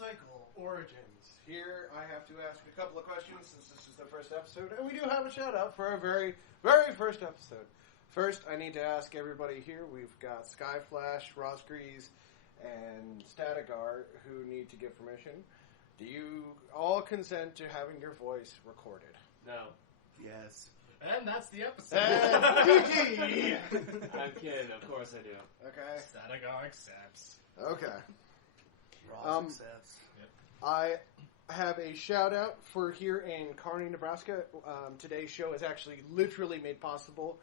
Cycle Origins. Here I have to ask a couple of questions since this is the first episode, and we do have a shout out for our very, very first episode. First, I need to ask everybody here. We've got Skyflash, Rosgrees, and Statigar who need to give permission. Do you all consent to having your voice recorded? No. Yes. And that's the episode. GG! I'm kidding, of course I do. Okay. Statigar accepts. Okay. Ross accepts. I have a shout out for here in Kearney, Nebraska. Today's show is actually literally made possible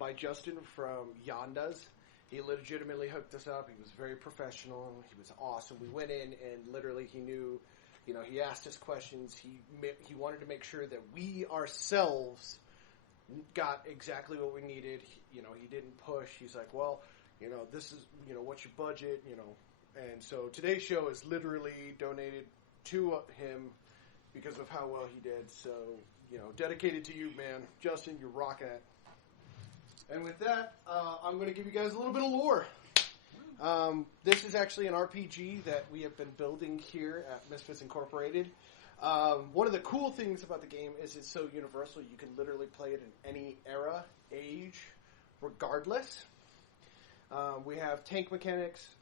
by Justin from Yondas. He legitimately hooked us up. He was very professional. He was awesome. We went in and literally he knew, he asked us questions. He wanted to make sure that we ourselves got exactly what we needed. He didn't push. He's like, well, this is, what's your budget, And so today's show is literally donated to him because of how well he did. So, dedicated to you, man. Justin, you're rocking it. And with that, I'm going to give you guys a little bit of lore. This is actually an RPG that we have been building here at Misfits Incorporated. One of the cool things about the game is it's so universal. You can literally play it in any era, age, regardless. We have tank mechanics,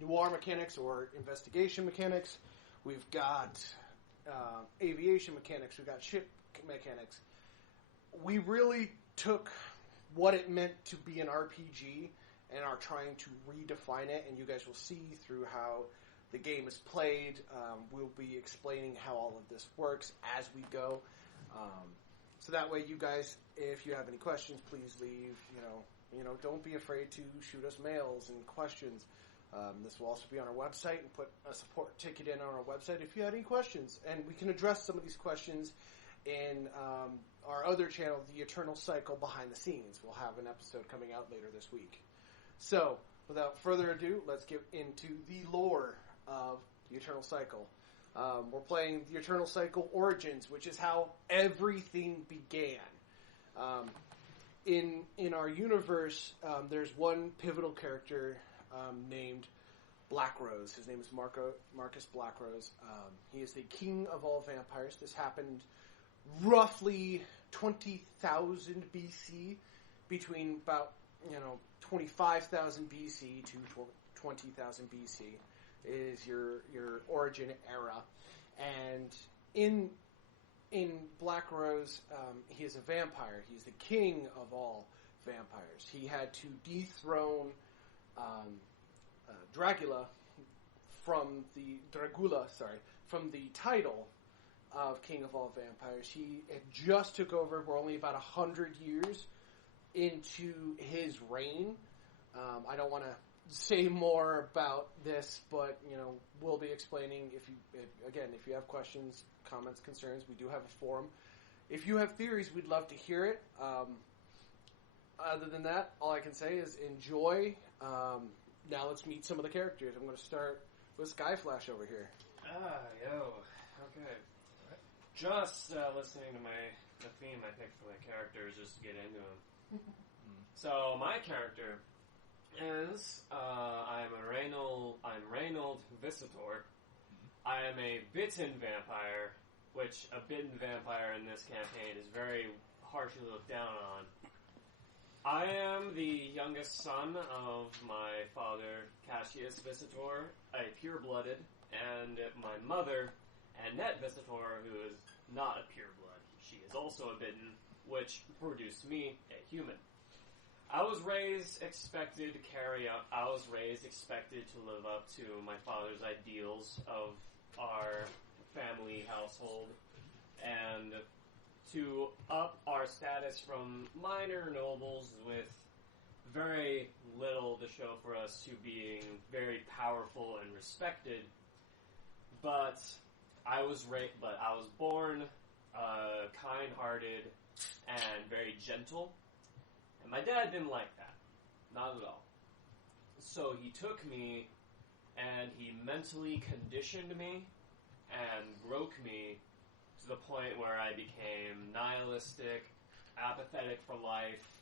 noir mechanics or investigation mechanics. We've got aviation mechanics. We've got ship mechanics. We really took what it meant to be an RPG and are trying to redefine it, and you guys will see through how the game is played. We'll be explaining how all of this works as we go. So that way you guys, if you have any questions, please leave, don't be afraid to shoot us mails and questions. This will also be on our website and put a support ticket in on our website if you had any questions. And we can address some of these questions in our other channel, The Eternal Cycle Behind the Scenes. We'll have an episode coming out later this week. So, without further ado, let's get into the lore of The Eternal Cycle. We're playing The Eternal Cycle Origins, which is how everything began. In our universe, there's one pivotal character named Blackrose. His name is Marcus Blackrose. He is the king of all vampires. This happened roughly 20,000 BC, between about 25,000 BC to 20,000 BC is your origin era. And in Blackrose, he is a vampire. He's the king of all vampires. He had to dethrone Dragula from the title of King of All Vampires. He had just took over. We're only about 100 years into his reign. I don't want to say more about this, but we'll be explaining. If you have questions, comments, concerns, we do have a forum. If you have theories, we'd love to hear it. Other than that, all I can say is enjoy. Now let's meet some of the characters. I'm going to start with Skyflash over here. Okay. Just listening to the theme I picked for my characters just to get into them. So my character is I'm Reynold Visitor. I am a bitten vampire, which a bitten vampire in this campaign is very harshly looked down on. I am the youngest son of my father, Cassius Visitor, a pure-blooded, and my mother, Annette Visitor, who is not a pure-blood. She is also a bitten, which produced me, a human. I was raised expected to live up to my father's ideals of our family household, and to up our status from minor nobles with very little to show for us to being very powerful and respected. But I was born kind-hearted and very gentle, and my dad didn't like that, not at all. So he took me and he mentally conditioned me and broke me to the point where I became nihilistic, apathetic for life,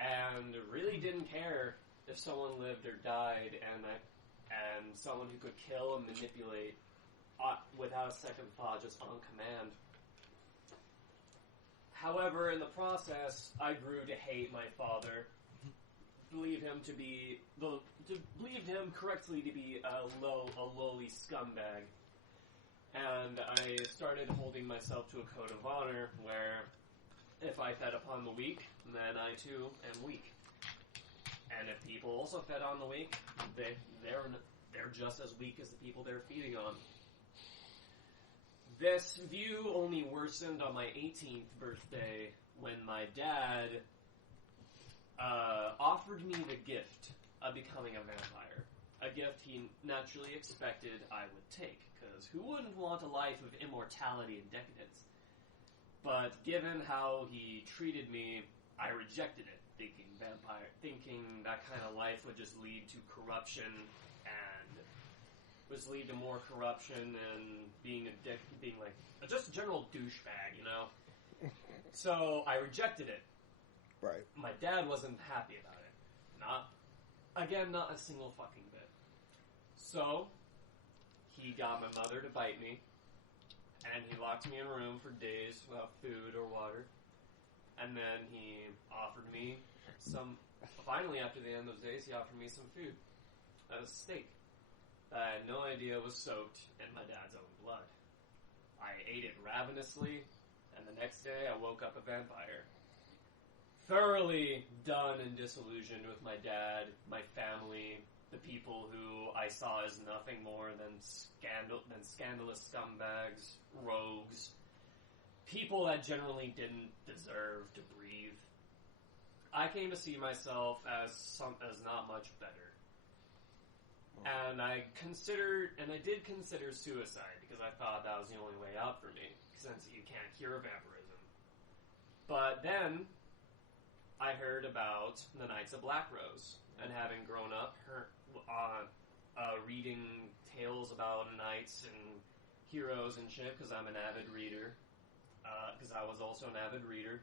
and really didn't care if someone lived or died, and and someone who could kill and manipulate without a second thought, just on command. However, in the process, I grew to hate my father, believed him correctly to be a lowly scumbag, and I started holding myself to a code of honor where if I fed upon the weak, then I too am weak. And if people also fed on the weak, they're just as weak as the people they're feeding on. This view only worsened on my 18th birthday when my dad offered me the gift of becoming a vampire. A gift he naturally expected I would take, because who wouldn't want a life of immortality and decadence? But given how he treated me, I rejected it, thinking that kind of life would just lead to corruption and lead to more corruption and being like just a general douchebag, you know? So I rejected it. Right. My dad wasn't happy about it. Not a single fucking bit. So he got my mother to bite me, and he locked me in a room for days without food or water. And then he offered me finally after the end of those days, he offered me some food. That was steak. I had no idea it was soaked in my dad's own blood. I ate it ravenously, and the next day I woke up a vampire. Thoroughly done and disillusioned with my dad, my family, the people who I saw as nothing more than scandalous scumbags, rogues, people that generally didn't deserve to breathe. I came to see myself as not much better. And I did consider suicide, because I thought that was the only way out for me, since you can't cure vampirism. But then, I heard about the Knights of Black Rose, and having grown up reading tales about knights and heroes and shit, because I'm an avid reader, because I was also an avid reader,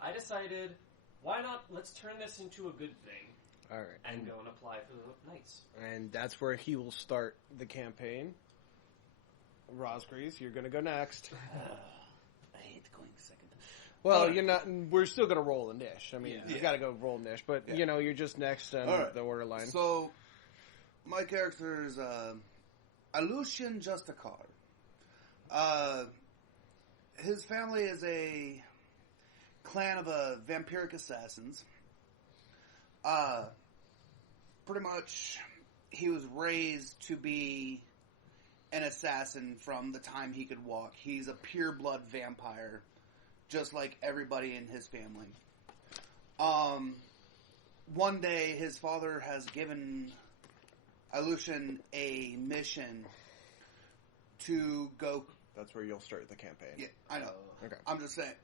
I decided, why not, let's turn this into a good thing. All right. And go and apply for the Knights. And that's where he will start the campaign. Rosgreaves, you're going to go next. I hate going second. Well, you're not. We're still going to roll Nish. I mean, you got to go roll Nish, but you're just next on the order line. So, my character is Alucian Justicar. His family is a clan of vampiric assassins. Pretty much, he was raised to be an assassin from the time he could walk. He's a pure-blood vampire, just like everybody in his family. One day, his father has given Alucian a mission to go... That's where you'll start the campaign. Yeah, I know. Okay. I'm just saying,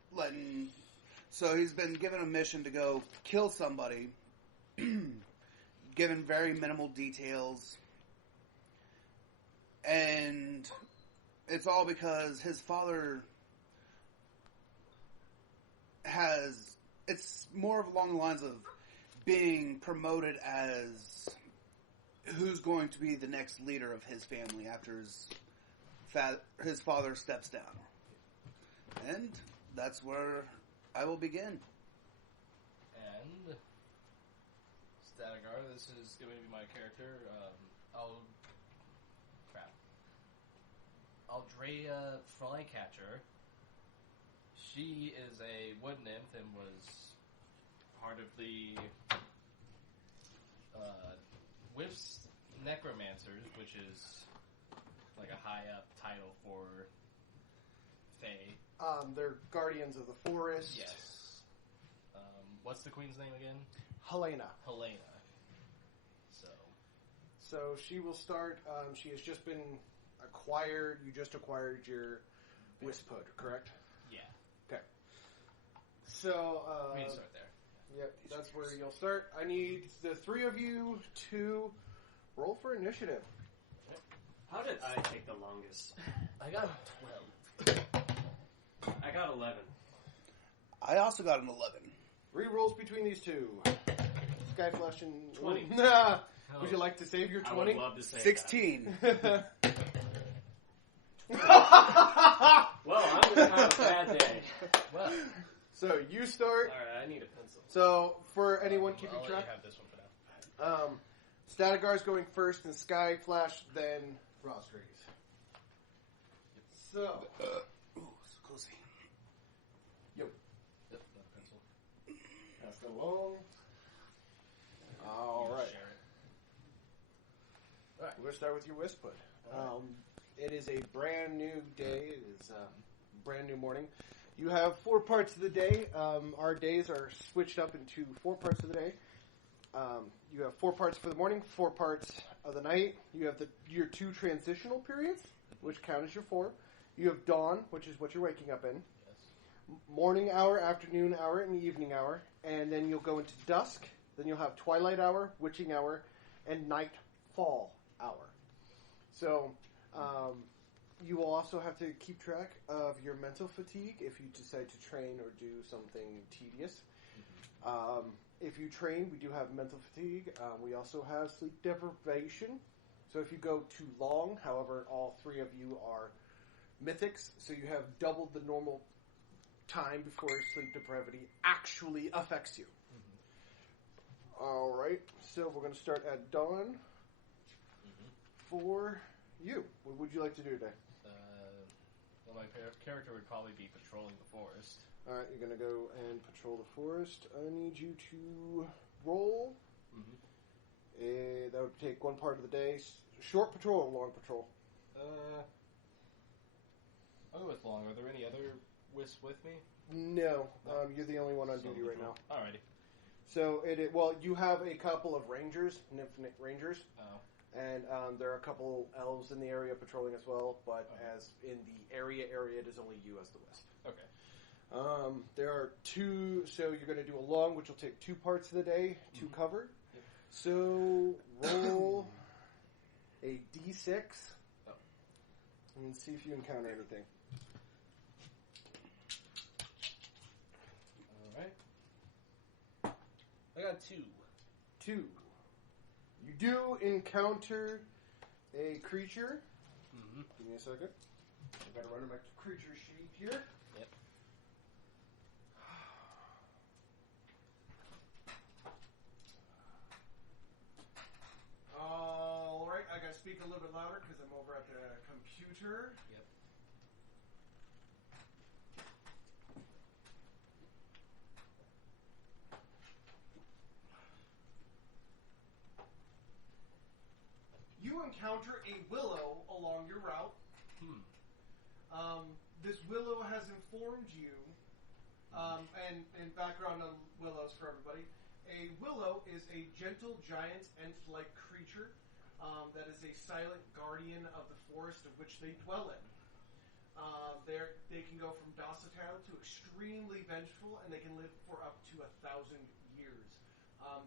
so he's been given a mission to go kill somebody, given very minimal details, and it's all because his father it's more of along the lines of being promoted as who's going to be the next leader of his family after his father steps down. And that's where I will begin. And Statigar, this is going to be my character. Aldrea Flycatcher. She is a wood nymph and was part of the Whiff's Necromancers, which is like a high-up title for Fae. They're guardians of the forest. Yes. What's the queen's name again? Helena. So she will start. She has just been acquired. You just acquired your Wisp Hood, correct? Yeah. Okay. So We can start there. Yep, that's where you'll start. I need the three of you to roll for initiative. How did I take the longest? I got 12. I got 11. I also got an 11. Re-rolls between these two. Skyflash and... 20. Nah. Would you like to save your I 20? would love to say 16. that. Well, I'm going to have a bad day. Well, So you start. Alright, I need a pencil. So for anyone keeping I'll let track, you have this one for now. Statigar's going first, and Sky Flash, then Frostgraves. So, Ooh, it's cozy. yo, Yep, another pencil. pass that along. All You right. Share it. All right, we're gonna start with your Wisp Hood. It is a brand new day. It is a brand new morning. You have 4 parts of the day. Our days are switched up into 4 parts of the day. You have 4 parts for the morning, 4 parts of the night. You have your 2 transitional periods, which count as your 4. You have dawn, which is what you're waking up in. Yes. Morning hour, afternoon hour, and evening hour. And then you'll go into dusk. Then you'll have twilight hour, witching hour, and nightfall hour. So, you will also have to keep track of your mental fatigue if you decide to train or do something tedious. If you train, we do have mental fatigue. We also have sleep deprivation. So if you go too long, however, all 3 of you are mythics, so you have doubled the normal time before sleep depravity actually affects you. All right, so we're going to start at dawn for you. What would you like to do today? Well, my character would probably be patrolling the forest. All right, you're going to go and patrol the forest. I need you to roll. That would take 1 part of the day. Short patrol or long patrol? I'll go with long. Are there any other wisps with me? No, you're the only one on duty right now. Alrighty. So well, you have a couple of rangers, Infinite Rangers, Oh. and there are a couple elves in the area patrolling as well. But as in the area, it is only you as the Wisp. Okay. There are 2, so you're going to do a long, which will take 2 parts of the day to cover. Yep. So roll a d6 and see if you encounter anything. Alright. I got 2. 2. You do encounter a creature. Give me a second. I've got to run back to creature sheet here. Yep. All right, I got to speak a little bit louder because I'm over at the computer. Yep. You encounter a willow along your route. This willow has informed you, and background on willows for everybody. A willow is a gentle, giant, ant-like creature that is a silent guardian of the forest of which they dwell in. They can go from docile to extremely vengeful, and they can live for up to 1,000 years.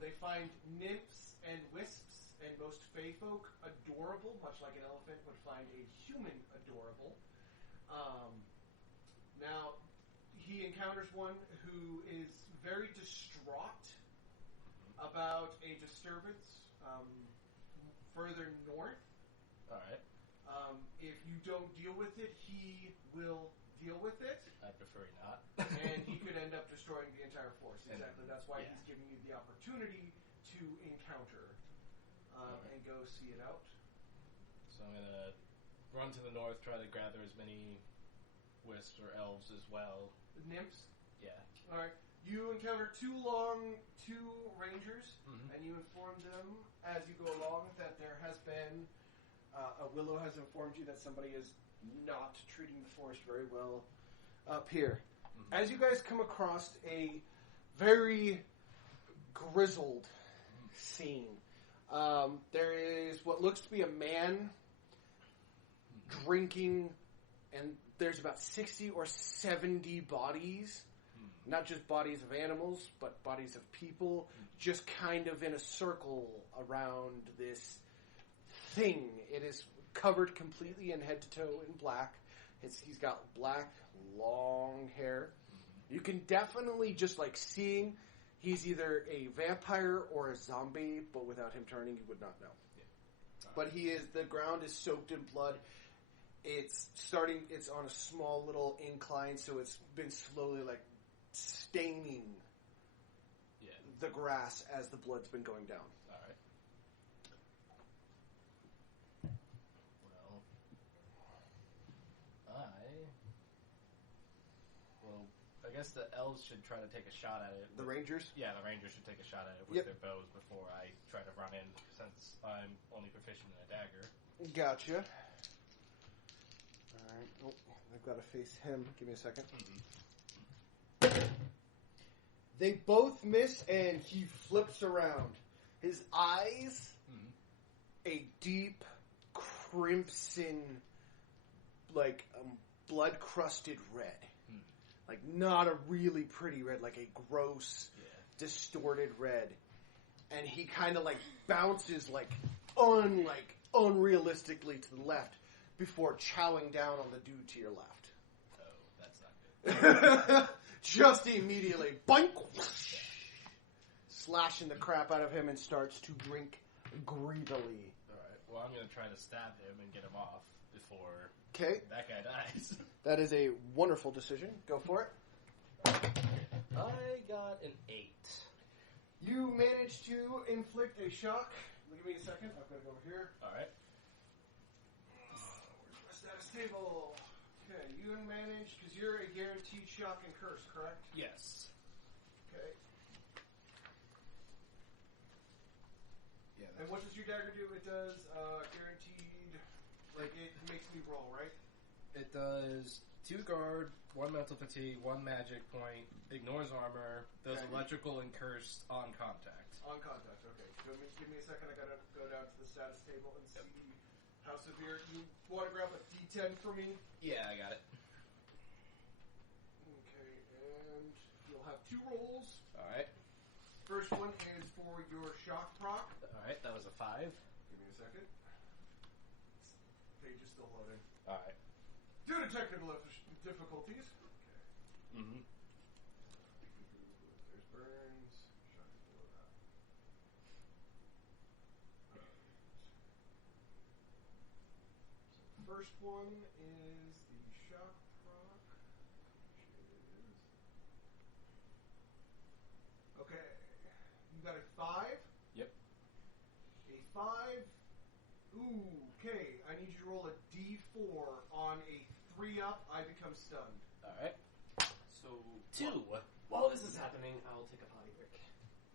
They find nymphs and wisps and most fae folk adorable, much like an elephant would find a human adorable. Now, he encounters one who is very distraught about a disturbance further north. Alright. If you don't deal with it, he will deal with it, I prefer not. and he could end up destroying the entire force. And- Exactly. That's why yeah. he's giving you the opportunity to encounter and go see it out. So I'm gonna run to the north, try to gather as many wisps or elves as well. Nymphs. Yeah. All right. You encounter 2 rangers, and you inform them as you go along that there has been a willow has informed you that somebody is not treating the forest very well up here. As you guys come across a very grizzled scene, there is what looks to be a man drinking, and there's about 60 or 70 bodies, not just bodies of animals, but bodies of people, just kind of in a circle around this thing. It is covered completely in head to toe in black. He's got black, long hair. You can definitely just like seeing He's either a vampire or a zombie, but without him turning, you would not know. But the ground is soaked in blood. It's on a small little incline, so it's been slowly, like, staining the grass as the blood's been going down. Alright. Well, I guess the elves should try to take a shot at it. The Rangers? Yeah, the Rangers should take a shot at it with Yep. their bows before I try to run in, since I'm only proficient in a dagger. Gotcha. Alright. Oh, I've got to face him. Give me a second. They both miss, and he flips around. His eyes, a deep crimson, like blood-crusted red. Like, not a really pretty red, like a gross, distorted red. And he kind of, like, bounces, like, unrealistically to the left before chowing down on the dude to your left. Oh, that's not good. Just immediately, boink, slashing the crap out of him and starts to drink greedily. Alright, well, I'm going to try to stab him and get him off before Okay, that guy dies. that is a wonderful decision. Go for it. I got an 8. You managed to inflict a shock. Give me a second. I've got to go over here. Alright. Where's my status table? Okay, you managed, because you're a guaranteed shock and curse, correct? Yes. Okay. Yeah. And what does your dagger do? It does guaranteed, like it makes me roll, right? It does 2 guard, 1 mental fatigue, 1 magic point, ignores armor, does Okay. electrical and cursed on contact. On contact, okay. Give me a second. I gotta go down to the status table and see how severe. You want to grab a D10 for me? Yeah, I got it. Okay, and you'll have 2 rolls. Alright. First one is for your shock proc. Alright, that was a 5. Give me a second. Page is still loading. Alright. Due to technical difficulties. Okay. Mm-hmm. There's burns. Shock is below that. Alright. So first one is the shock proc, which is... Okay. You got a 5? Yep. A 5. Ooh, okay. I need you to roll a D4 on a 3-up. I become stunned. Alright. So 2. While this is happening, I'll take a potty break.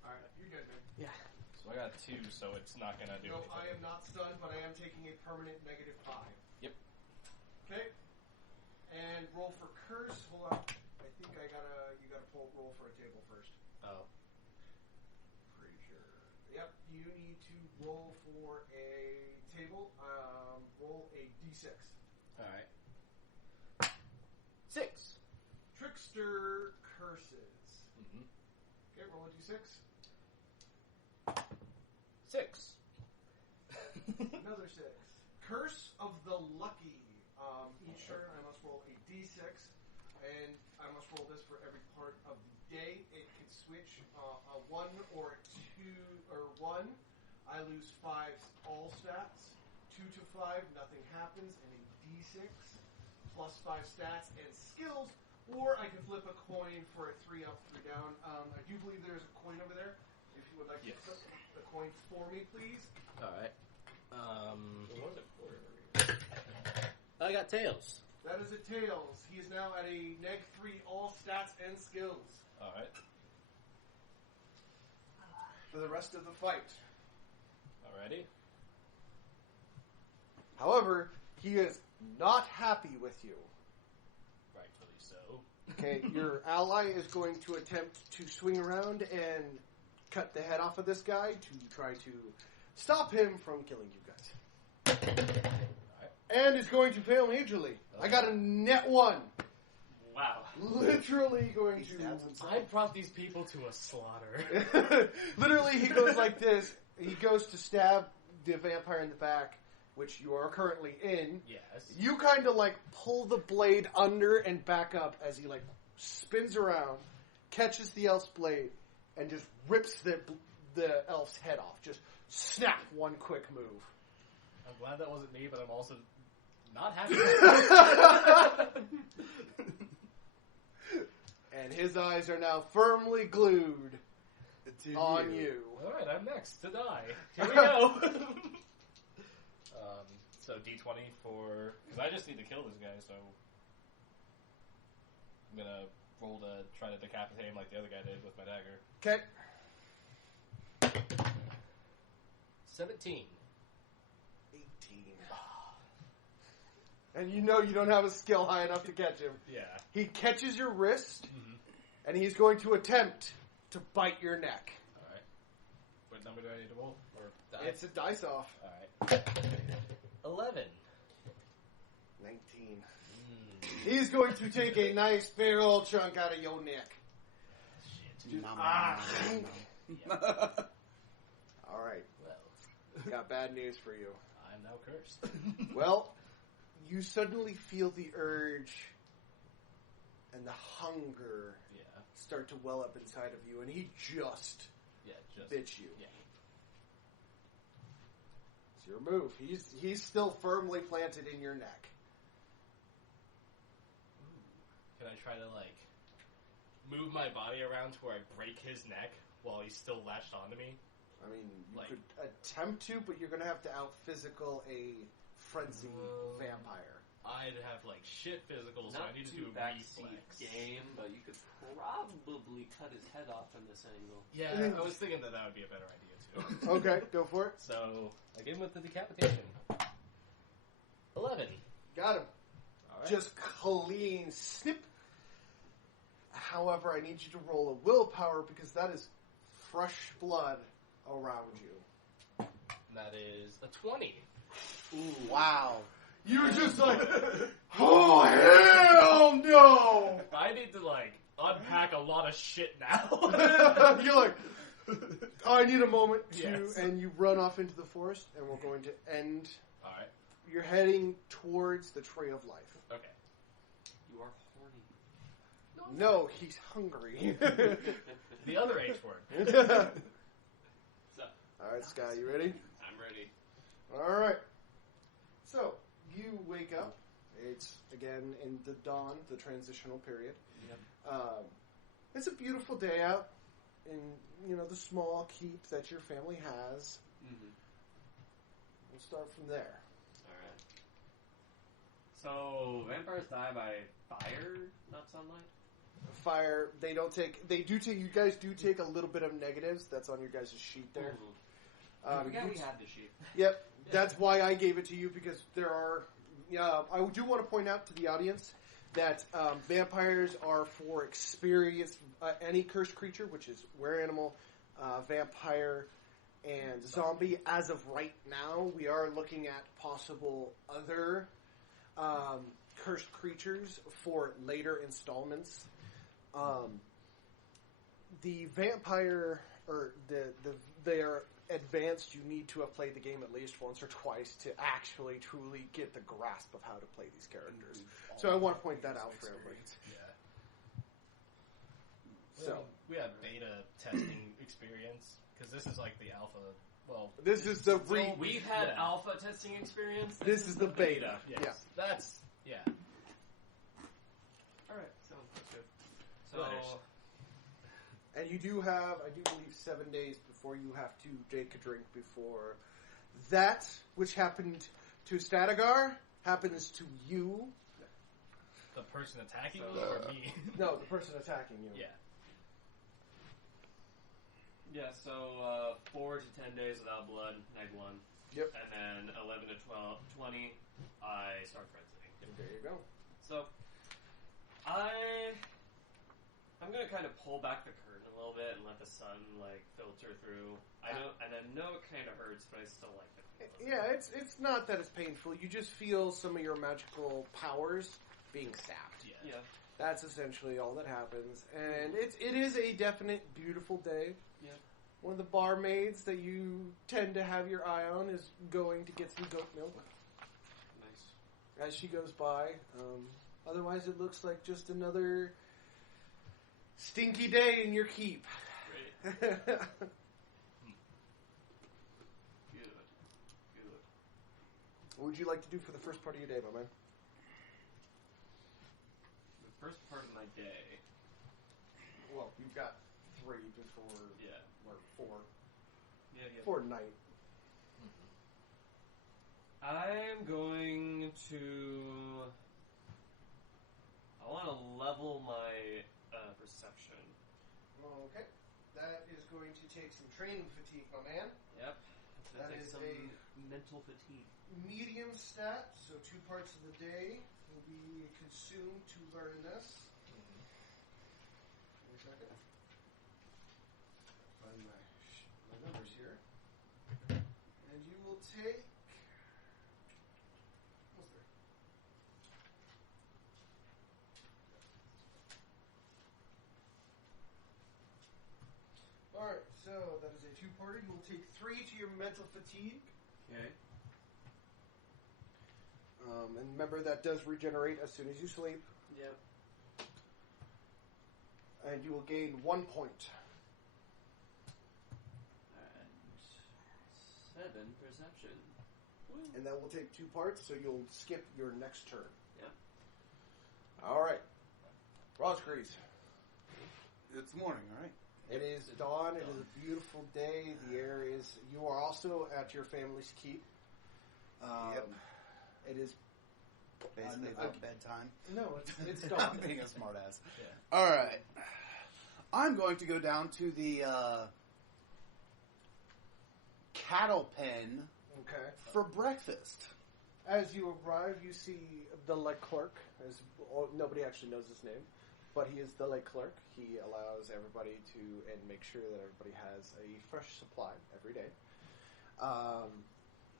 Alright, you're good, man. Yeah. So I got 2, so it's not gonna do No, anything. I am not stunned, but I am taking a permanent negative 5. Yep. Okay. And roll for curse. Hold on. I think you gotta roll for a table first. Oh. Pretty sure. Yep. You need to roll for a table. Roll a D6. Alright. 6. Trickster curses. Mm-hmm. Okay, roll a D6. 6. Another 6. Curse of the Lucky. Each turn I must roll a D6, and I must roll this for every part of the day. It can switch a 1 or a 2 or 1. I lose 5 all stats. 2 to 5, nothing happens, and a D6 plus 5 stats and skills. Or I can flip a coin for a 3-up, 3-down. I do believe there's a coin over there. If you would like Yes. to flip the coin for me, please. Alright. What was it for? I got tails. That is a tails. He is now at a -3 all stats and skills Alright. for the rest of the fight. Alrighty. However, he is not happy with you. Rightfully so. Okay, your ally is going to attempt to swing around and cut the head off of this guy to try to stop him from killing you guys. And is going to fail majorly. I got a net 1. Wow. Literally going to... I brought these people to a slaughter. Literally, he goes like this. He goes to stab the vampire in the back, which you are currently in. Yes. You kind of like pull the blade under and back up as he like spins around, catches the elf's blade, and just rips the elf's head off. Just snap, one quick move. I'm glad that wasn't me, but I'm also not happy. And his eyes are now firmly glued on you. Alright, I'm next to die. Here we go. So D20 for... Because I just need to kill this guy, so... I'm gonna roll to try to decapitate him like the other guy did with my dagger. Okay. 17. 18. And you know you don't have a skill high enough to catch him. Yeah. He catches your wrist, and he's going to attempt to bite your neck. Alright. What number do I need to roll? Or die? It's a dice off. Alright. 11. 19. He's going to take a nice big old chunk out of your neck. Shit. All right. Well, Got bad news for you. I'm now cursed. Well, you suddenly feel the urge and the hunger Yeah. start to well up inside of you, and he just bit you. Yeah. It's your move. He's still firmly planted in your neck. Can I try to, like, move my body around to where I break his neck while he's still latched onto me? I mean, you Like- could attempt to, but you're going to have to out-physical a frenzy vampire. I'd have, like, shit physical, so Not I need to too do a backseat reflex. game, but you could probably cut his head off from this angle. Yeah, I was thinking that would be a better idea, too. Okay, go for it. So, again with the decapitation. 11. Got him. Alright. Just clean snip. However, I need you to roll a willpower because that is fresh blood around you. And that is a 20. Ooh, wow. You're just like, oh, hell no! I need to, like, unpack a lot of shit now. You're like, I need a moment to, Yes. and you run off into the forest, and we're going to end. Alright, You're heading towards the Tree of Life. okay. You are horny. No, he's hungry. The other H word. So, Alright, Sky, you ready? I'm ready. Alright. So, you wake up. It's, again, in the dawn, the transitional period. Yep. It's a beautiful day out in, the small keep that your family has. Mm-hmm. We'll start from there. Alright. So, vampires die by fire, not sunlight? Fire, you guys do take a little bit of negatives. That's on your guys' sheet there. I forgot we had the sheet. Yep, that's why I gave it to you, because there are... I do want to point out to the audience that vampires are for experienced... any cursed creature, which is were-animal, vampire, and zombie. As of right now, we are looking at possible other cursed creatures for later installments. The vampire, or they are advanced. You need to have played the game at least once or twice to actually truly get the grasp of how to play these characters. So I want to point that out for everybody. Yeah. So we have beta testing experience, because this is like the alpha. Well, this is the We've had alpha testing experience. This is the beta. yes. Yeah. That's, yeah. Alright, sounds good. So, Letters. And you do have, I do believe, 7 days before you have to take a drink before that, which happened to Statigar, happens to you. The person attacking me or me? No, the person attacking you. Yeah. yeah, so 4 to 10 days without blood, neg 1. Yep. And then 11 to 20, I start frenzying. There you go. So, I'm gonna kind of pull back the curtain a little bit and let the sun, filter through. I know it kind of hurts, but I still like the feel of it. Yeah, it's not that it's painful. You just feel some of your magical powers being sapped. Yeah. Yeah. That's essentially all that happens. And it is a definite beautiful day. Yeah. One of the barmaids that you tend to have your eye on is going to get some goat milk Nice. as she goes by. Otherwise, it looks like just another stinky day in your keep. Great. Good. What would you like to do for the first part of your day, my man? The first part of my day. Well, you've got 3 before, Yeah. or 4. Yeah. For night. I'm going to. I want to level my perception. Okay. That is going to take some training fatigue, my man. Yep. That Take is some a- mental fatigue. Medium stat, so 2 parts of the day will be consumed to learn this. Give me a second. Find my numbers here. And you will take... What's there? Alright, so that is a 2-parter. You will take 3 to your mental fatigue. Okay. And remember, that does regenerate as soon as you sleep. Yep. And you will gain 1 point. And 7 perception. Woo. And that will take 2 parts, so you'll skip your next turn. Yeah. Alright. Rosgreaves. It's morning, all right? It is dawn. It is a beautiful day. The air is... You are also at your family's keep. Yep. It is... Basically about bedtime. No, it's I'm dawn. being a smartass. Yeah. All right. I'm going to go down to the cattle pen Okay. for breakfast. As you arrive, you see the lake clerk. Nobody actually knows his name, but he is the lake clerk. He allows everybody to and make sure that everybody has a fresh supply every day.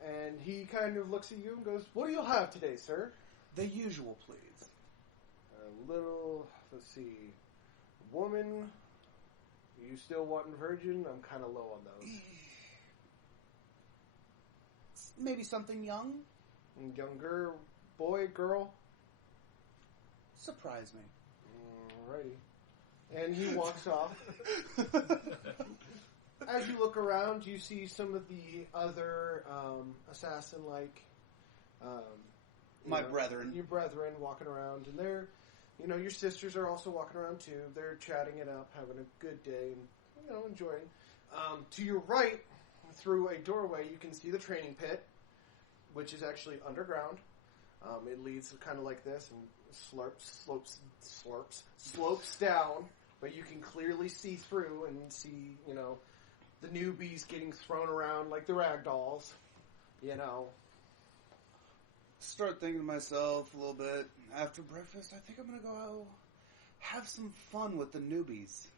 And he kind of looks at you and goes, "What do you have today, sir?" The usual, please. A little, let's see, woman. You still wanting virgin? I'm kind of low on those. Maybe something young? Younger boy, girl? Surprise me. Alrighty. And he walks off. As you look around, you see some of the other assassin-like... brethren. Your brethren walking around, and they're... your sisters are also walking around too. They're chatting it up, having a good day, and, enjoying. To your right, through a doorway, you can see the training pit, which is actually underground. It leads kind of like this and slopes down, but you can clearly see through and see, the newbies getting thrown around like the rag dolls, Start thinking to myself a little bit. After breakfast, I think I'm going to go have some fun with the newbies.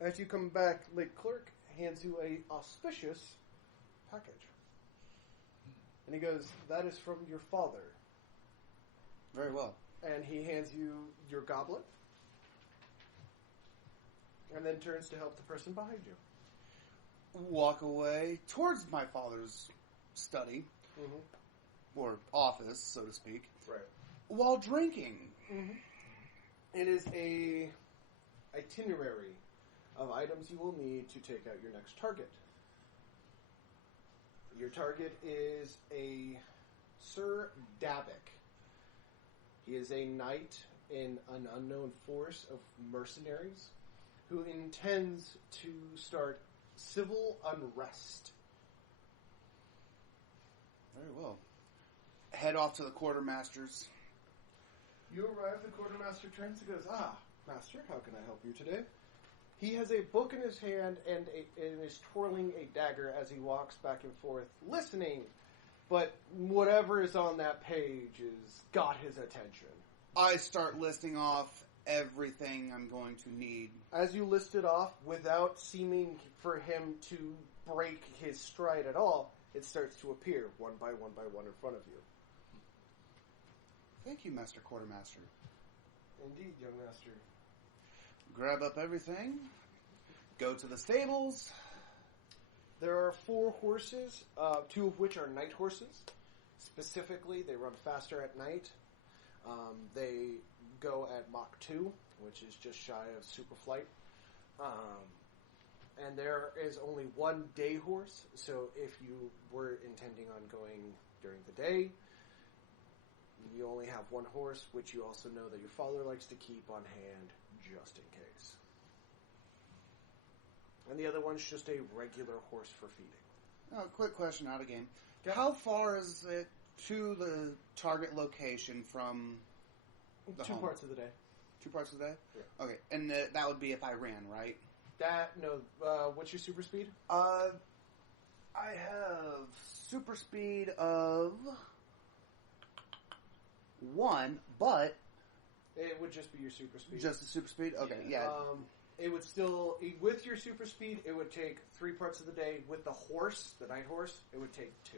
As you come back, Lake Clerk hands you a auspicious package. And he goes, "That is from your father." Very well. And he hands you your goblet. And then turns to help the person behind you. Walk away towards my father's study, or office, so to speak, Right. while drinking. It is a itinerary of items you will need to take out your next target. Your target is a Sir Davik. He is a knight in an unknown force of mercenaries who intends to start civil unrest. Very well. Head off to the quartermaster's. You arrive, the quartermaster turns and goes, "Master, how can I help you today?" He has a book in his hand and is twirling a dagger as he walks back and forth, listening. But whatever is on that page has got his attention. I start listing off everything I'm going to need. As you list it off, without seeming for him to break his stride at all, it starts to appear one by one by one in front of you. Thank you, Master Quartermaster. Indeed, young master. Grab up everything. Go to the stables. There are 4 horses, 2 of which are night horses. Specifically, they run faster at night. They go at Mach 2, which is just shy of super flight. And there is only one day horse, so if you were intending on going during the day, you only have one horse, which you also know that your father likes to keep on hand just in case. And the other one's just a regular horse for feeding. Oh, quick question out of game. Yeah. How far is it to the target location from the 2 home? parts of the day. 2 parts of the day? Yeah. Okay, and that would be if I ran, right? What's your super speed? I have super speed of 1, but It would just be your super speed. just the super speed? Okay, yeah. It would still, with your super speed, it would take 3 parts of the day. With the horse, the night horse, it would take 2.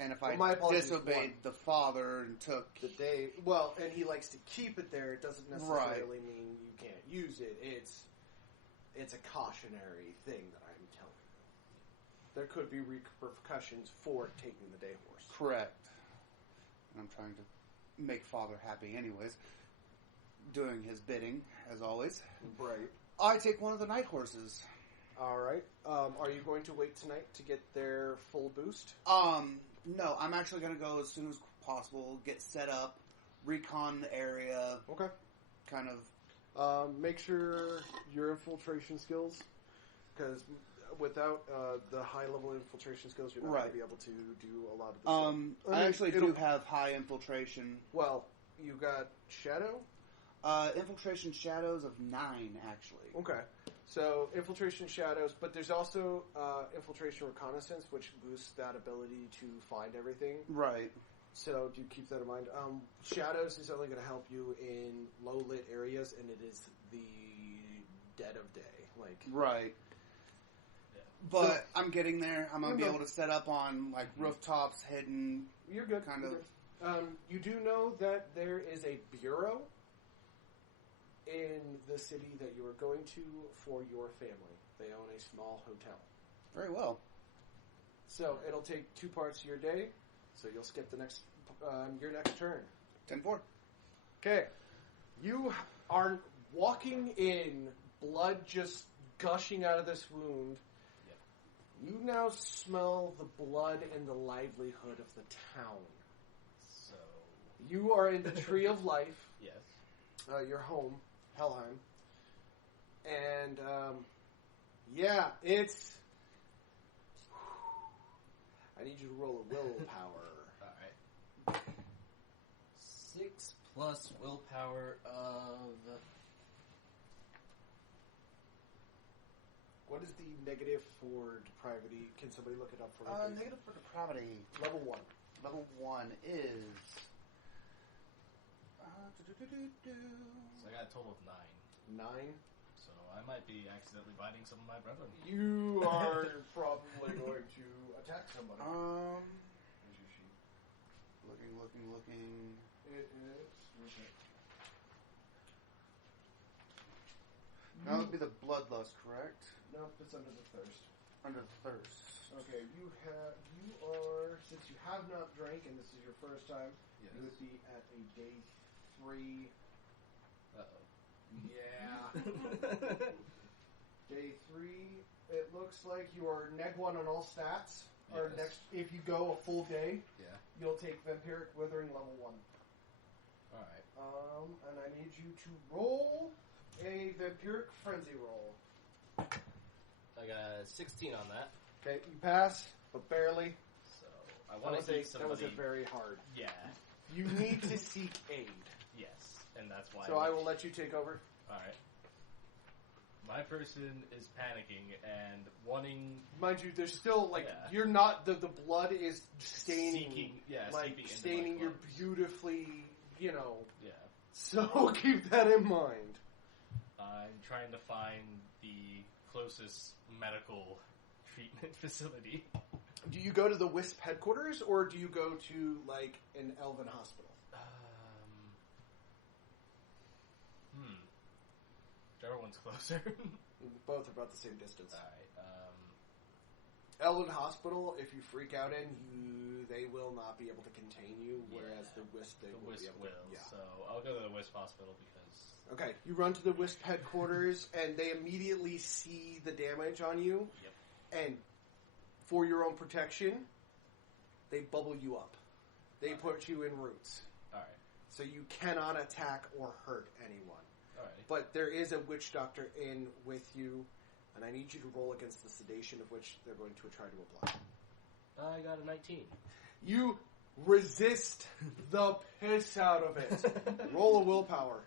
And if Well, I my apologies, disobeyed 1. the father and took... The day, well, and he likes to keep it there. It doesn't necessarily mean you can't use it. It's a cautionary thing that I'm telling you. There could be repercussions for taking the day horse. Correct. And I'm trying to make father happy anyways. Doing his bidding, as always. Right. I take one of the night horses. All right. Are you going to wait tonight to get their full boost? No, I'm actually going to go as soon as possible, get set up, recon the area, Okay. kind of... Make sure your infiltration skills, because without the high-level infiltration skills, you're not going Right. to be able to do a lot of the stuff. I actually it'll- do have high infiltration. Well, you got Shadow? Infiltration shadows of 9, actually. Okay. So, infiltration shadows, but there's also infiltration reconnaissance, which boosts that ability to find everything. Right. So, do keep that in mind. Shadows is only going to help you in low-lit areas, and it is the dead of day. Like, Right. Yeah. But So- I'm getting there. I'm going to be You're able to set up on, like, rooftops, hidden... you're good. Kind you're of. good. You do know that there is a bureau in the city that you are going to for your family. They own a small hotel. Very well. So it'll take 2 parts of your day. So you'll skip the next your next turn. 10-4. Okay, you are walking in, blood just gushing out of this wound. Yep. You now smell the blood and the livelihood of the town. So, You are in the Tree of Life, yes. your home, Helheim, and yeah, it's. I need you to roll a willpower. Alright. 6 plus willpower of... What is the negative for depravity? Can somebody look it up for me? Please? Negative for depravity. Level 1. Level 1 is... So I got a total of 9. 9. So I might be accidentally biting some of my brethren. You are probably going to attack somebody. Here's your sheet. Looking. It is. That would be the bloodlust, correct? Nope, it's under the thirst. Under thirst. Okay, you are, since you have not drank and this is your first time, Yes. you would be at a day 3. Uh-oh. Yeah. Day 3, it looks like you are neg 1 on all stats. Or Yes. next, if you go a full day, Yeah. you'll take Vampiric Withering level 1. Alright. And I need you to roll a Vampiric Frenzy roll. I got a 16 on that. Okay, you pass, but barely. So I want to keep That was somebody... a very hard. Yeah. You need to seek aid. Yes. And that's why... So I will let you take over. Alright. My person is panicking and wanting... Mind you, there's still, like, Yeah. you're not, the blood is staining, Seeping into like, my staining your clothes. beautifully, you know, Yeah. so keep that in mind. I'm trying to find the closest medical treatment facility. Do you go to the WISP headquarters, or do you go to, like, an elven hospital? Whichever one's closer. Both are about the same distance. Alright, Elven Hospital, if you freak out they will not be able to contain you, whereas Yeah. the WISP, they the will be WISP able will. to. Yeah. So I'll go to the WISP hospital because Okay, you run to the Wisp headquarters, and they immediately see the damage on you. Yep. And for your own protection, they bubble you up. They put you in roots. All right. So you cannot attack or hurt anyone. All right. But there is a witch doctor in with you, and I need you to roll against the sedation of which they're going to try to apply. I got a 19. You resist the piss out of it. Roll a willpower.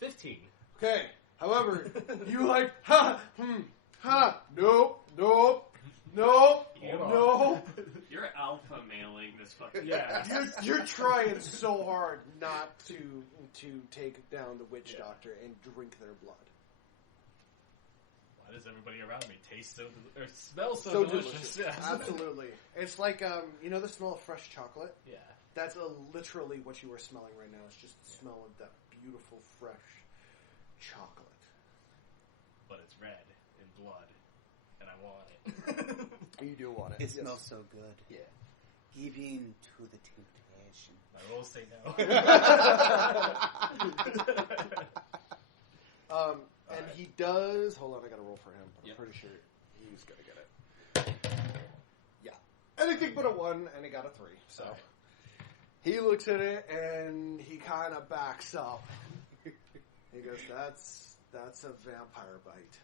15. Okay. However, you like, nope, nope, nope, no. You're alpha mailing this fucking. Yeah. You're trying so hard not to take down the witch doctor and drink their blood. Why does everybody around me taste so or smell so delicious? Yeah. Absolutely. It's like you know the smell of fresh chocolate. Yeah. That's literally what you are smelling right now. It's just the smell of that beautiful fresh chocolate. But it's red in blood, and I want it. You do want it. It smells so good. Yeah. Give in to the temptation. My rolls say no. And right. he does. Hold on, I got to roll for him. I'm Yep. pretty sure he's gonna get it. Yeah, anything but a 1, and he got a 3. So All right. he looks at it and he kind of backs up. He goes, "That's a vampire bite."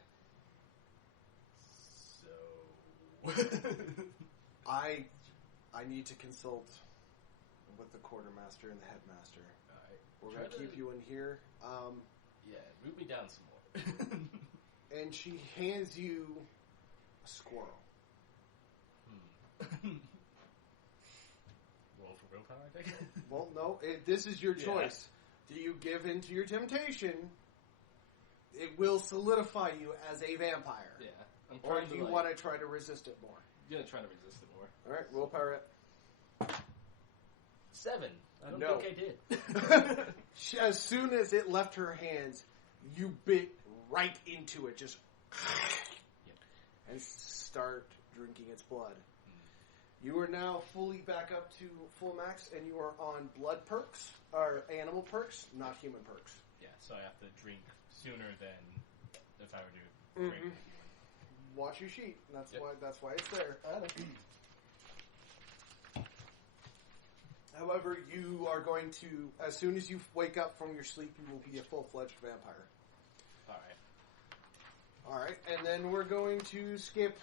So. I need to consult with the quartermaster and the headmaster. Alright. We're Try gonna keep to- you in here. Yeah, root me down some more. And she hands you a squirrel. Roll for willpower, I think. Well, no, this is your Yeah. choice. Do you give in to your temptation? It will solidify you as a vampire. Yeah. I'm Or trying do to, you like, want to try to resist it more? I'm gonna try to resist it more. All right, willpower it. 7. I don't No. think I did. As soon as it left her hands, you bit right into it, just and start drinking its blood. You are now fully back up to full max, and you are on blood perks, or animal perks, not human perks. Yeah, so I have to drink sooner than if I were to drink. Watch your sheet. That's Yep. why it's there. However, you are going to, as soon as you wake up from your sleep, you will be a full-fledged vampire. Alright. All right, and then we're going to skip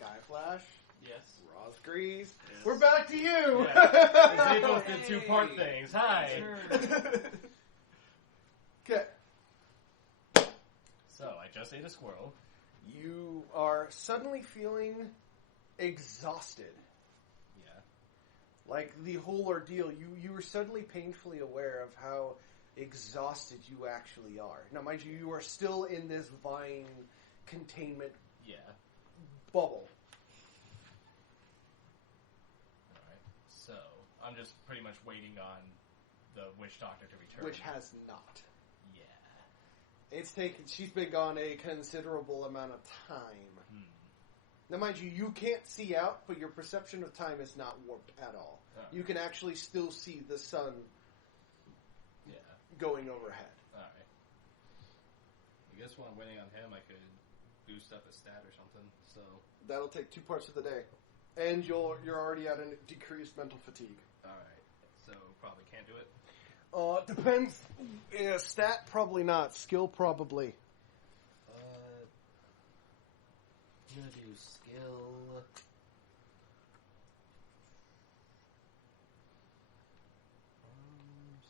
Skyflash, Yes. Rosgrees. Yes. We're back to you. Yeah. They both did 2-part things. Hi. Okay, So, I just ate a squirrel. you are suddenly feeling exhausted. Yeah. Like the whole ordeal, you were suddenly painfully aware of how exhausted you actually are. Now, mind you, you are still in this vine containment Yeah. bubble. Alright. So, I'm just pretty much waiting on the witch doctor to return. Which has not. Yeah. She's been gone a considerable amount of time. Now, mind you, you can't see out, but your perception of time is not warped at all. Oh. You can actually still see the sun Yeah. going overhead. Alright. I guess while I'm waiting on him, I could boost up a stat or something, so... That'll take 2 parts of the day. And you're already at a decreased mental fatigue. Alright. So, probably can't do it. Depends. Stat, probably not. Skill, probably. I'm gonna do skill...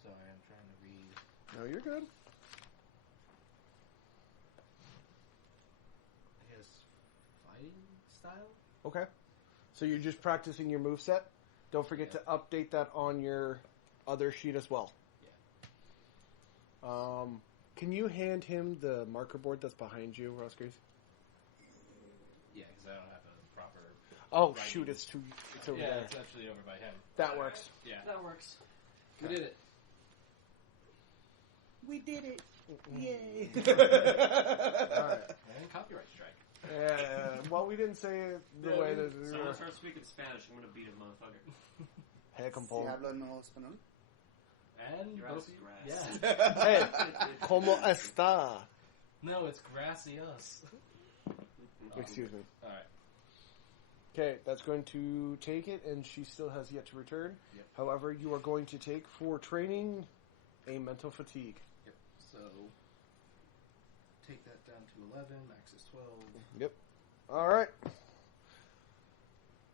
sorry, I'm trying to read... No, you're good. I guess... fighting style? Okay. So you're just practicing your moveset? Don't forget to update that on your other sheet as well. Yeah. Can you hand him the marker board that's behind you, Rosgrees? Yeah, because I don't have a proper... Oh, writing. shoot, it's over Yeah, there. it's actually over by him. That works. Yeah. That works. We did it. We did it! Yay! Alright. And copyright strike. Well, we didn't say it the Yeah, way that... Someone starts speaking Spanish, I'm gonna beat a motherfucker. Heck, Si hablo no español. And You're both grass. Yeah. Hey, como está? No, it's gracias. Excuse me. Alright. Okay, that's going to take it, and she still has yet to return. Yep. However, you are going to take for training a mental fatigue. Yep. So, take that down to 11, max is 12. Yep. All right.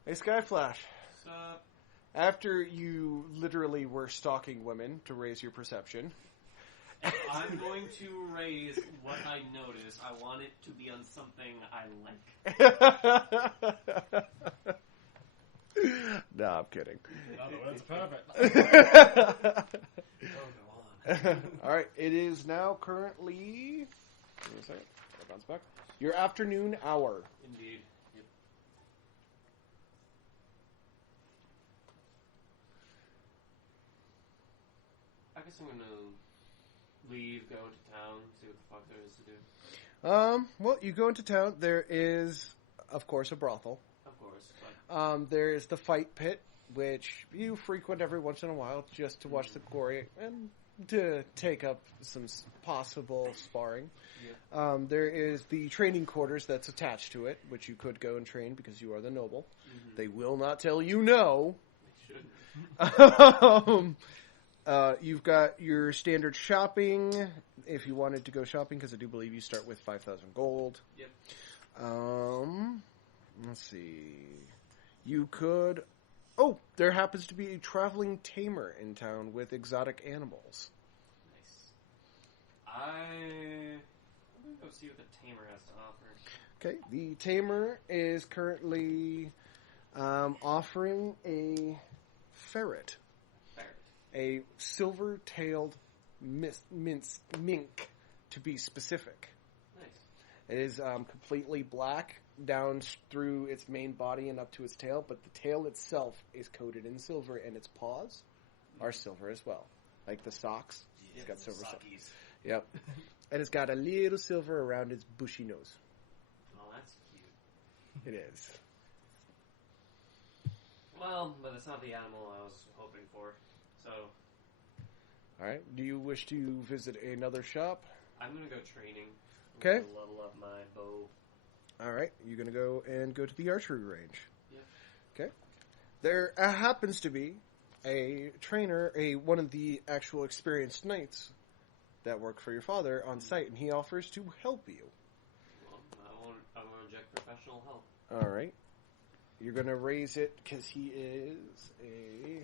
Hey, Skyflash. Sup? After you literally were stalking women to raise your perception, I'm going to raise what I notice. I want it to be on something I like. no, I'm kidding. Oh, that's perfect. Oh, go on. All right, it is now currently. Give me a second. I'll bounce back. Your afternoon hour. Indeed. I guess I'm gonna leave, go to town, see what the fuck there is to do. Well, you go into town. There is, of course, a brothel. Of course, but There is the fight pit, which you frequent every once in a while just to watch the glory and to take up some possible sparring. yeah. There is the training quarters that's attached to it, which you could go and train because you are the noble. They will not tell you no. They shouldn't. You've got your standard shopping if you wanted to go shopping, because I do believe you start with 5,000 gold. Yep. Let's see. You could... Oh, there happens to be a traveling tamer in town with exotic animals. Nice. I'm gonna go see what the tamer has to offer. Okay, the tamer is currently offering a ferret. Ferret. A silver-tailed mink, to be specific. Nice. It is completely black down through its main body and up to its tail, but the tail itself is coated in silver, and its paws are silver as well. Like the socks, it's got silver stuff. Sockies. Yep. And it's got a little silver around its bushy nose. Oh, that's cute. It is. Well, but it's not the animal I was hoping for. So, Alright, do you wish to visit another shop? I'm gonna go training. I'm Okay. gonna level up my bow. Alright, you're going to go to the archery range. Yeah. Okay. There happens to be a trainer, one of the actual experienced knights that work for your father on site, and he offers to help you. Well, I want to reject professional help. Alright. You're going to raise it because he is a...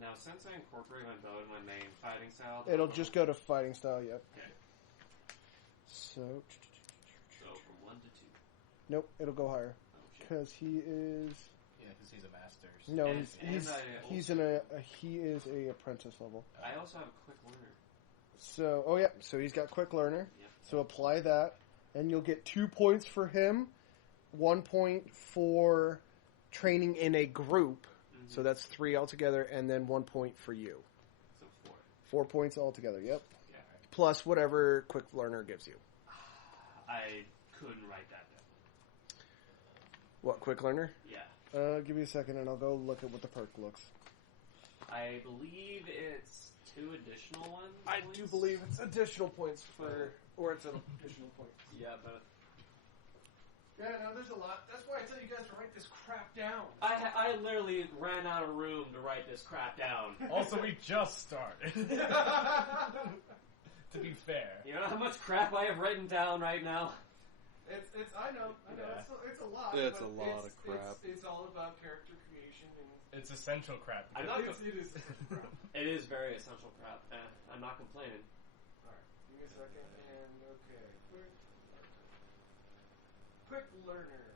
Now, since I incorporate my bow in my main fighting style... It'll just go to fighting style, yep. Okay. So... So, from 1 to 2. Nope, it'll go higher. Oh, shit. Because he is... Yeah, because he's a master. No, And- he's and in I he is a apprentice level. I also have a quick learner. So, oh yeah, so he's got quick learner. Yep. So apply that, and you'll get 2 points for him, 1 point for training in a group. Mm-hmm. So that's 3 altogether, and then 1 point for you. So 4. 4 points altogether. Yep. Yeah. Plus whatever quick learner gives you. I couldn't write that down. What quick learner? Yeah. Give me a second, and I'll go look at what the perk looks. I believe it's 2 additional ones. I do believe it's additional points or it's an additional point. Yeah, but Yeah, no, there's a lot. That's why I tell you guys to write this crap down. I literally ran out of room to write this crap down. Also, we just started. To be fair. You know how much crap I have written down right now? It's I know, Yeah. it's a lot. It's but a lot of crap. It's all about character creation, and It's essential crap. I'm not it is crap. It is very essential crap. I'm not complaining. All right, give me a second, and okay, quick learner.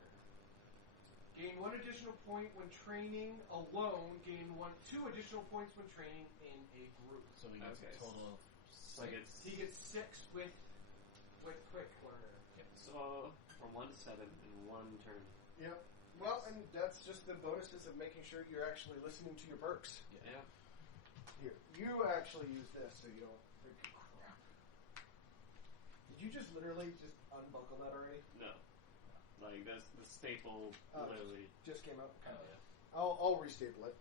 Gain 1 additional point when training alone. Gain 2 additional points when training in a group. So we get Okay. a total of Like it's He gets 6 with quick learner. so from 1 to 7 in 1 turn. Yep. Well, and that's just the bonuses of making sure you're actually listening to your perks. Yeah. Here, you actually use this so you don't freaking crap. Did you just literally just unbuckle that already? No. Like that's the staple. Oh. Literally. Just came up. Oh, yeah. I'll restaple it.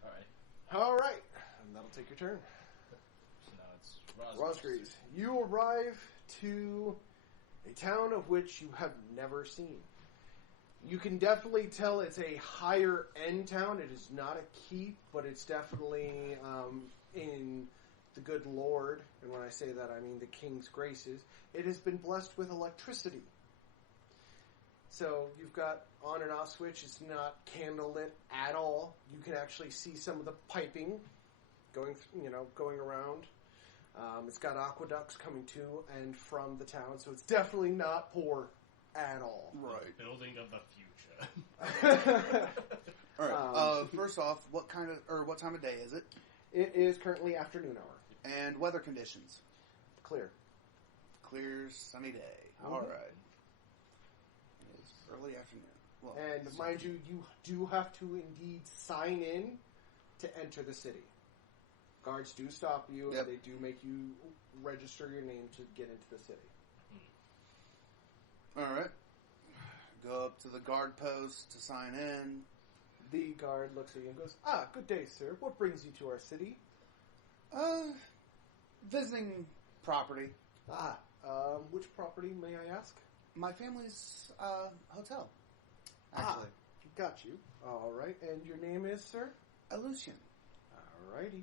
Alright. All right. And that'll take your turn. So now it's Rosgreaves. You arrive to a town of which you have never seen. You can definitely tell it's a higher end town. It is not a keep, but it's definitely in the good Lord, and when I say that I mean the King's graces, it has been blessed with electricity. So you've got on and off switch. It's not candlelit at all. You can actually see some of the piping going around. It's got aqueducts coming to and from the town, so it's definitely not poor at all. Right. Building of the future. All right. First off, what time of day is it? It is currently afternoon hour. And weather conditions? Clear. Clear, sunny day. All right. It's early afternoon. Well, And mind you, you do have to indeed sign in to enter the city. Guards do stop you, Yep. and they do make you register your name to get into the city. all right. Go up to the guard post to sign in. The guard looks at you and goes, good day, sir. What brings you to our city? Visiting property. Which property, may I ask? My family's hotel. Actually, Got you. All right, and your name is, sir? Lucian. All righty.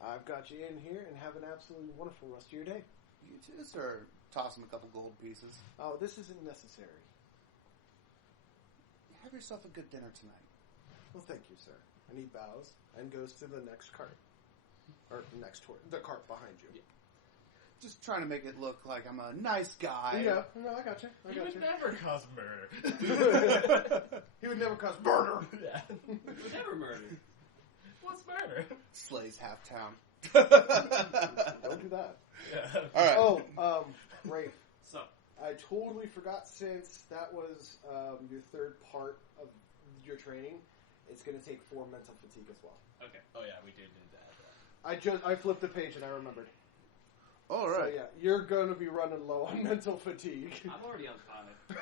I've got you in here, and have an absolutely wonderful rest of your day. You too, sir. Toss him a couple gold pieces. Oh, this isn't necessary. Have yourself a good dinner tonight. Well, thank you, sir. And he bows and goes to the next cart. Or next to the cart behind you. Just trying to make it look like I'm a nice guy. Yeah, no, I got you. I He got would you. never cause murder. He would never cause murder. Yeah. We never murdered. What's murder? Slays half town. Don't do that. Yeah. All right. Oh, Rafe, So, I totally forgot since that was your third part of your training. It's going to take 4 mental fatigue as well. okay. Oh yeah, we did that. I flipped the page and I remembered. All right. So yeah, you're going to be running low on mental fatigue. I'm already on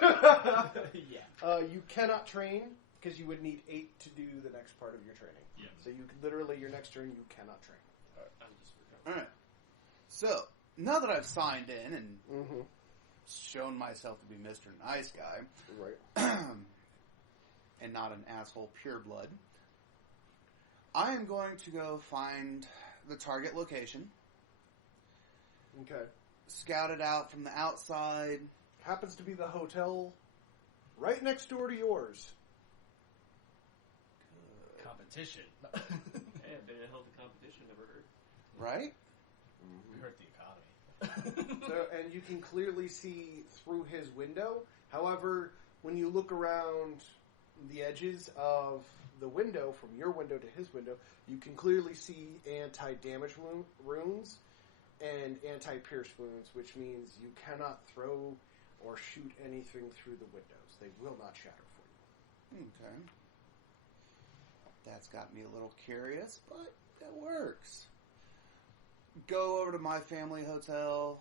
5. Yeah. You cannot train because you would need 8 to do the next part of your training. Yeah. So you could literally your next turn you cannot train. I'm just All right. So now that I've signed in and Mm-hmm. shown myself to be Mr. Nice Guy Right. and not an asshole pureblood, I am going to go find the target location, Okay. scout it out from the outside. Happens to be the hotel right next door to yours. Competition. Hey, I've been in a healthy competition, never heard. Right? We hurt the economy. So, and you can clearly see through his window. However, when you look around the edges of the window, from your window to his window, you can clearly see anti-damage runes and anti-pierce wounds, which means you cannot throw or shoot anything through the windows. They will not shatter for you. Okay. That's got me a little curious, but it works. Go over to my family hotel,